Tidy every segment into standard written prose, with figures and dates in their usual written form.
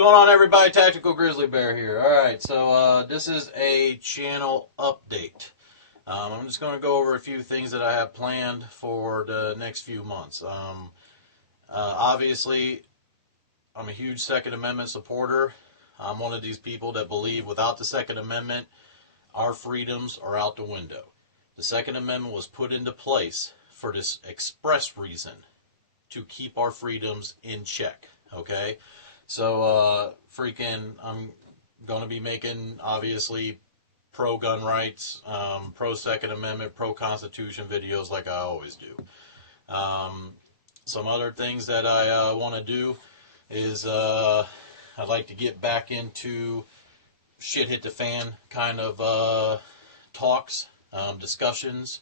Going on, everybody? Tactical Grizzly Bear here. Alright, so this is a channel update. I'm just going to go over a few things that I have planned for the next few months. Obviously, I'm a huge Second Amendment supporter. I'm one of these people that believe without the Second Amendment, our freedoms are out the window. The Second Amendment was put into place for this express reason, to keep our freedoms in check, okay? So, I'm going to be making, obviously, pro-gun rights, pro-Second Amendment, pro-Constitution videos like I always do. Some other things that I want to do is I'd like to get back into shit hit the fan kind of talks, discussions.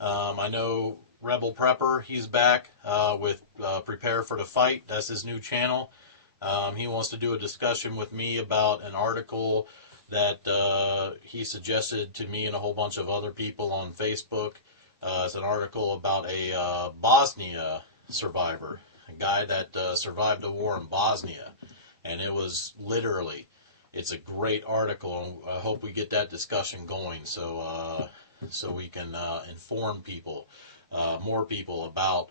I know Rebel Prepper, he's back with Prepare for the Fight. That's his new channel. He wants to do a discussion with me about an article that he suggested to me and a whole bunch of other people on Facebook. It's an article about a Bosnia survivor, a guy that survived the war in Bosnia. And it was literally, it's a great article, and I hope we get that discussion going so we can inform people, more people about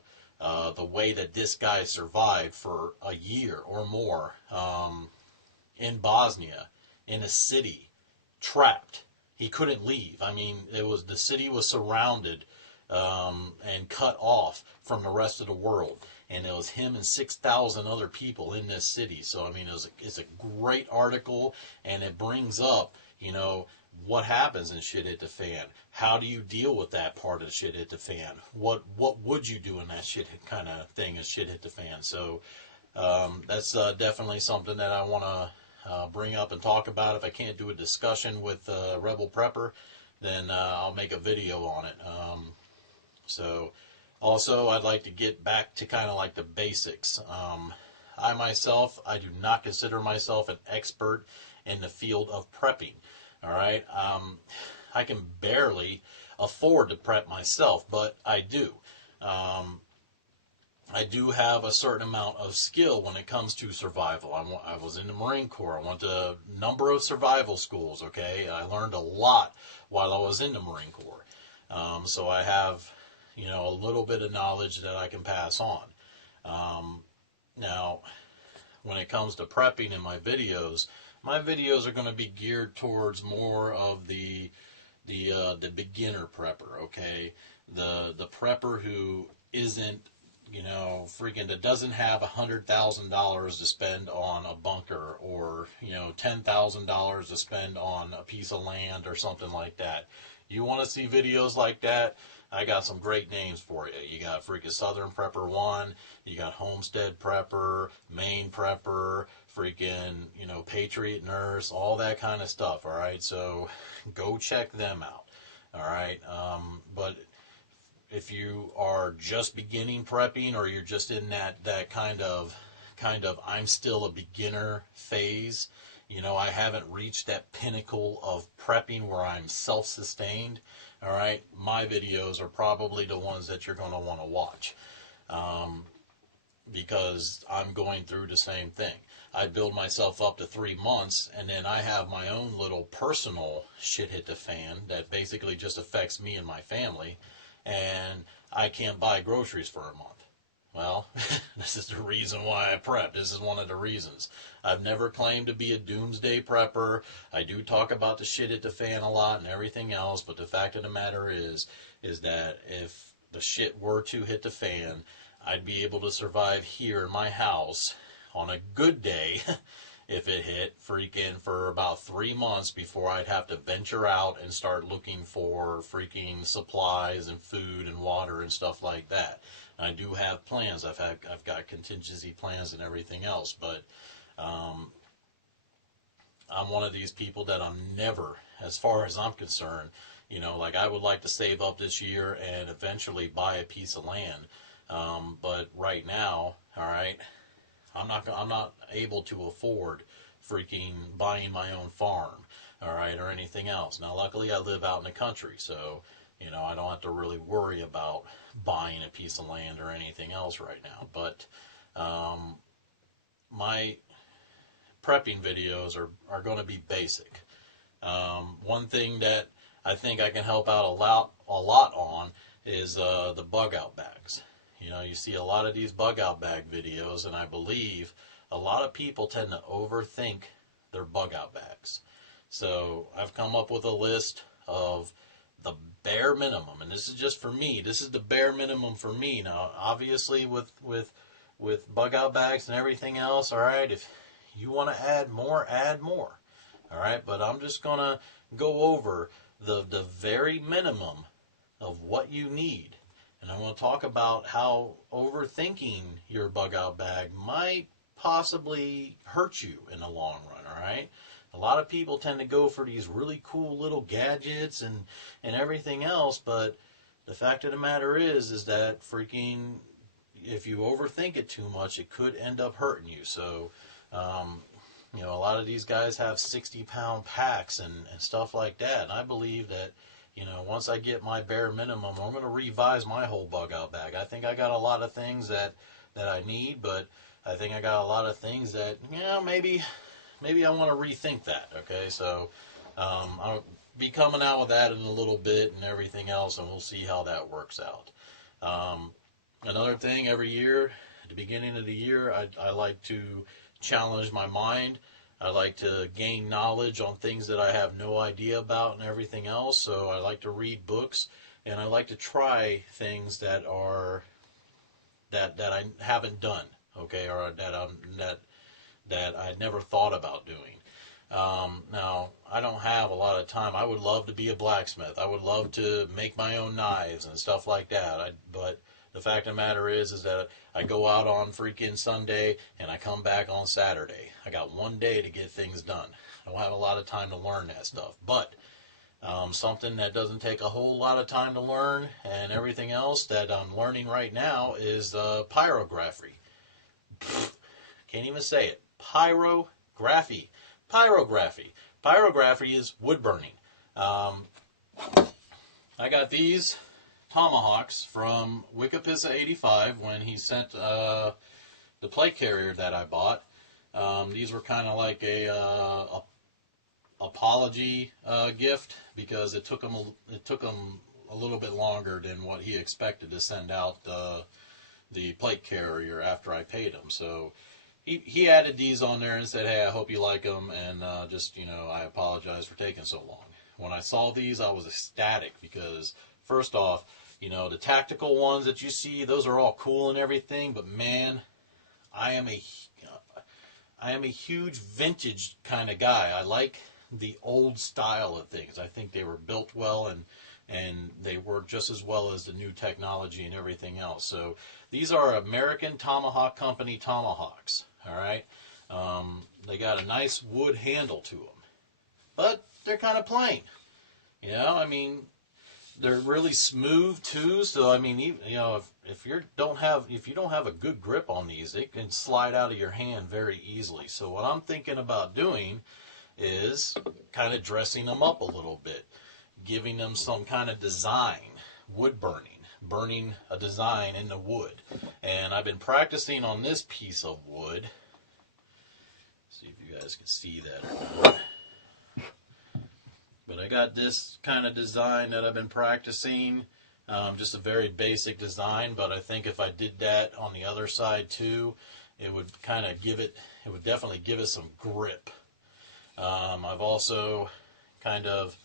the way that this guy survived for a year or more in Bosnia, in a city, trapped. He couldn't leave. I mean, the city was surrounded and cut off from the rest of the world. And it was him and 6,000 other people in this city. So, I mean, it's a great article, and it brings up, what happens in shit hit the fan. How do you deal with that part of shit hit the fan? What would you do in that shit hit kind of thing as shit hit the fan? So that's definitely something that I want to bring up and talk about. If I can't do a discussion with Rebel Prepper, then I'll make a video on it. So also, I'd like to get back to kind of like the basics. I myself, I do not consider myself an expert in the field of prepping. All right, I can barely afford to prep myself, but I do. I do have a certain amount of skill when it comes to survival. I was in the Marine Corps. I went to a number of survival schools, okay? I learned a lot while I was in the Marine Corps. So I have, a little bit of knowledge that I can pass on. Now, when it comes to prepping in my videos are going to be geared towards more of the beginner prepper, okay? The prepper who isn't, that doesn't have $100,000 to spend on a bunker, or, $10,000 to spend on a piece of land or something like that. You want to see videos like that? I got some great names for you. You got freaking Southern Prepper 1, you got Homestead Prepper, Maine Prepper, freaking, Patriot Nurse, all that kind of stuff, all right? So go check them out, all right? But if you are just beginning prepping, or you're just in that kind of I'm still a beginner phase, I haven't reached that pinnacle of prepping where I'm self-sustained, all right, my videos are probably the ones that you're going to want to watch, because I'm going through the same thing. I build myself up to 3 months, and then I have my own little personal shit hit the fan that basically just affects me and my family, and I can't buy groceries for a month. Well, this is the reason why I prep. This is one of the reasons. I've never claimed to be a doomsday prepper. I do talk about the shit hit the fan a lot and everything else, but the fact of the matter is that if the shit were to hit the fan, I'd be able to survive here in my house on a good day, if it hit, freaking for about 3 months before I'd have to venture out and start looking for freaking supplies and food and water and stuff like that. I do have plans. I've got contingency plans and everything else, but I'm one of these people that I'm never, as far as I'm concerned, I would like to save up this year and eventually buy a piece of land. But right now, all right, I'm not able to afford freaking buying my own farm, all right, or anything else. Now, luckily, I live out in the country, so I don't have to really worry about buying a piece of land or anything else right now. But my prepping videos are going to be basic. One thing that I think I can help out a lot on is the bug out bags. You know, you see a lot of these bug out bag videos, and I believe a lot of people tend to overthink their bug out bags. So I've come up with a list of the bare minimum, and this is just for me. This is the bare minimum for me. Now, obviously, with bug out bags and everything else, all right, if you want to add more, all right. But I'm just gonna go over the very minimum of what you need, and I'm going to talk about how overthinking your bug out bag might possibly hurt you in the long run. All right. A lot of people tend to go for these really cool little gadgets and everything else, but the fact of the matter is that freaking, if you overthink it too much, it could end up hurting you. So, you know, a lot of these guys have 60-pound packs and stuff like that, and I believe that, you know, once I get my bare minimum, I'm going to revise my whole bug out bag. I think I got a lot of things that I need, but I think I got a lot of things that, you know, maybe I want to rethink that, okay? So I'll be coming out with that in a little bit and everything else, and we'll see how that works out. Another thing, every year, at the beginning of the year, I like to challenge my mind. I like to gain knowledge on things that I have no idea about and everything else. So I like to read books, and I like to try things that I haven't done, okay, or that I never thought about doing. Now, I don't have a lot of time. I would love to be a blacksmith. I would love to make my own knives and stuff like that. But the fact of the matter is that I go out on freaking Sunday and I come back on Saturday. I got one day to get things done. I don't have a lot of time to learn that stuff. But something that doesn't take a whole lot of time to learn and everything else that I'm learning right now is pyrography. Can't even say it. Pyrography. Pyrography is wood burning. I got these tomahawks from Wikipissa85 when he sent the plate carrier that I bought. These were kind of like a apology gift because it took him a little bit longer than what he expected to send out the plate carrier after I paid him. So he added these on there and said, hey, I hope you like them, and just, you know, I apologize for taking so long. When I saw these, I was ecstatic because, first off, you know, the tactical ones that you see, those are all cool and everything, but man, I am a huge vintage kind of guy. I like the old style of things. I think they were built well and they work just as well as the new technology and everything else. So these are American Tomahawk Company tomahawks, all right? They got a nice wood handle to them, but they're kind of plain. You know, I mean, they're really smooth too. So I mean, you know, if you don't have a good grip on these, it can slide out of your hand very easily. So what I'm thinking about doing is kind of dressing them up a little bit, giving them some kind of design, wood burning a design in the wood. And I've been practicing on this piece of wood. See if you guys can see that or not. But I got this kind of design that I've been practicing, just a very basic design, but I think if I did that on the other side too, it would kind of it would definitely give it some grip. I've also kind of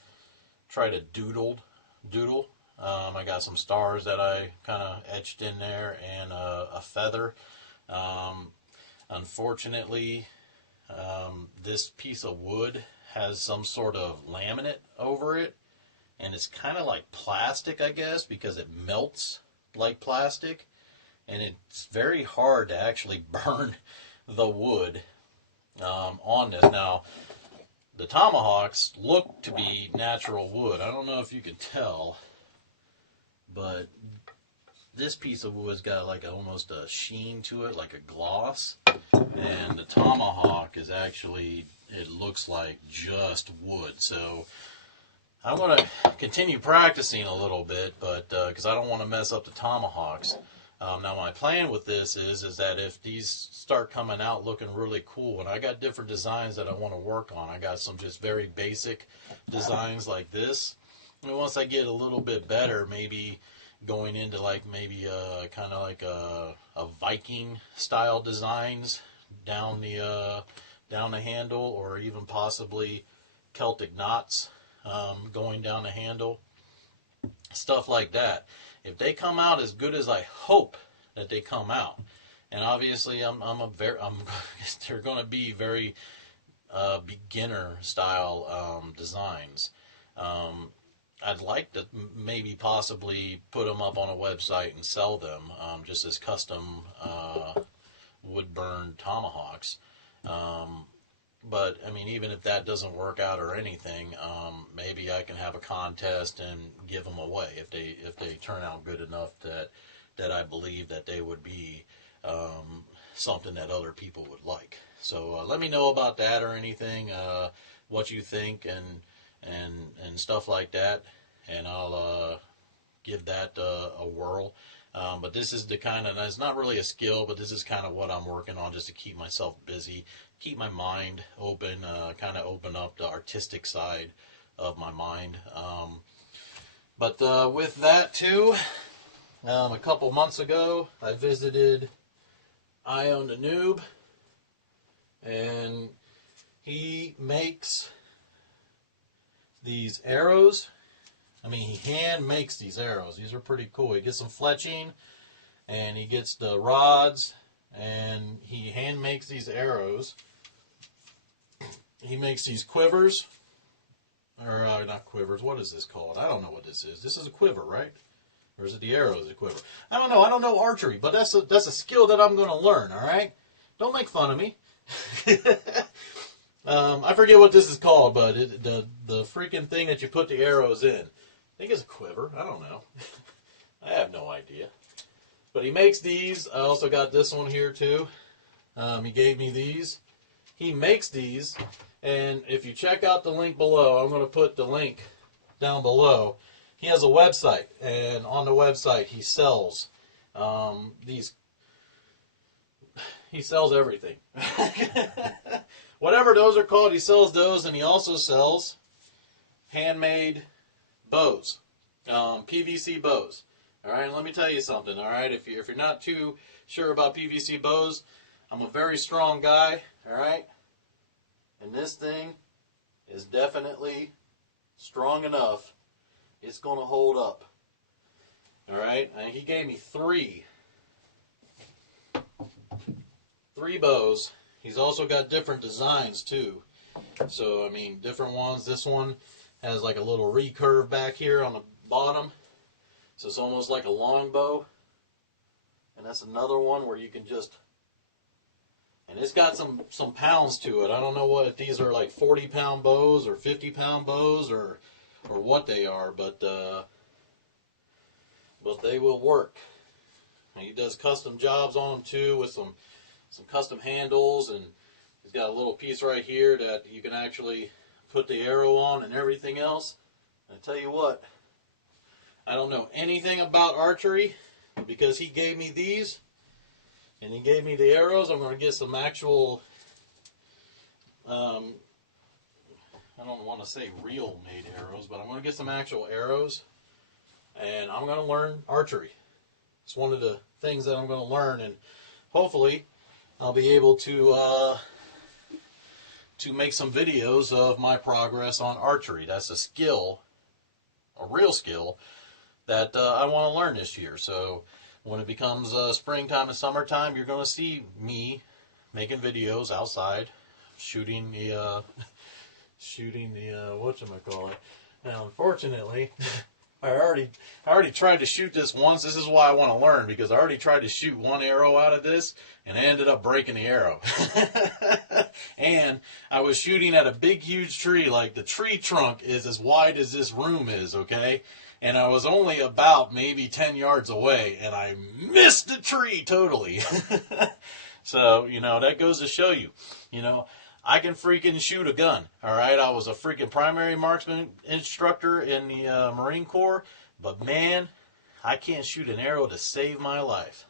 tried to doodle. I got some stars that I kind of etched in there and a feather. Unfortunately, this piece of wood has some sort of laminate over it, and it's kind of like plastic, I guess, because it melts like plastic, and it's very hard to actually burn the wood on this. Now, the tomahawks look to be natural wood. I don't know if you can tell, but this piece of wood's got like almost a sheen to it, like a gloss, and the tomahawk is actually, it looks like just wood. So I'm going to continue practicing a little bit, but because I don't want to mess up the tomahawks. Now my plan with this is that if these start coming out looking really cool, and I got different designs that I want to work on. I got some just very basic designs like this. And once I get a little bit better, maybe going into like maybe kind of like a Viking style designs down the handle, or even possibly Celtic knots going down the handle, stuff like that. If they come out as good as I hope that they come out, and obviously they're going to be very beginner style designs. I'd like to maybe possibly put them up on a website and sell them just as custom wood burn tomahawks. But I mean, even if that doesn't work out or anything, maybe I can have a contest and give them away if they turn out good enough that I believe that they would be something that other people would like. So let me know about that or anything, what you think and stuff like that, and I'll give that a whirl. But this is the kind of, it's not really a skill, but this is kind of what I'm working on just to keep myself busy, keep my mind open, kind of open up the artistic side of my mind. But with that too, a couple months ago, I visited Ion the Noob, and he makes these arrows. I mean, he hand makes these arrows. These are pretty cool. He gets some fletching, and he gets the rods, and he hand makes these arrows. He makes these quivers, or not quivers. What is this called? I don't know what this is. This is a quiver, right? Or is it the arrow is a quiver? I don't know. I don't know archery, but that's a skill that I'm going to learn. All right, don't make fun of me. I forget what this is called, but the freaking thing that you put the arrows in. I think it's a quiver. I don't know. I have no idea. But he makes these. I also got this one here too. He gave me these. He makes these, and if you check out the link below, I'm going to put the link down below. He has a website, and on the website he sells these. He sells everything. Whatever those are called, he sells those, and he also sells handmade bows, PVC bows. All right, and let me tell you something. All right, if you're not too sure about PVC bows, I'm a very strong guy. All right, and this thing is definitely strong enough. It's going to hold up. All right, and he gave me three bows. He's also got different designs too. So, I mean, different ones. This one has like a little recurve back here on the bottom. So it's almost like a long bow. And that's another one where you can just, and it's got some pounds to it. I don't know if these are like 40-pound bows or 50-pound bows or what they are, but they will work. And he does custom jobs on them too, with some custom handles, and he's got a little piece right here that you can actually put the arrow on and everything else. And I tell you what, I don't know anything about archery, but because he gave me these and he gave me the arrows, I'm going to get some actual, I don't want to say real made arrows, but I'm going to get some actual arrows, and I'm going to learn archery. It's one of the things that I'm going to learn, and hopefully I'll be able to make some videos of my progress on archery. That's a skill, a real skill, that I want to learn this year. So when it becomes springtime and summertime, you're going to see me making videos outside, shooting the whatchamacallit. Now, unfortunately, I already tried to shoot this once. This is why I want to learn, because I already tried to shoot one arrow out of this, and I ended up breaking the arrow. And I was shooting at a big, huge tree. Like, the tree trunk is as wide as this room is, okay? And I was only about maybe 10 yards away, and I missed the tree totally. So, you know, that goes to show you, you know, I can freaking shoot a gun, all right? I was a freaking primary marksman instructor in the Marine Corps, but man, I can't shoot an arrow to save my life.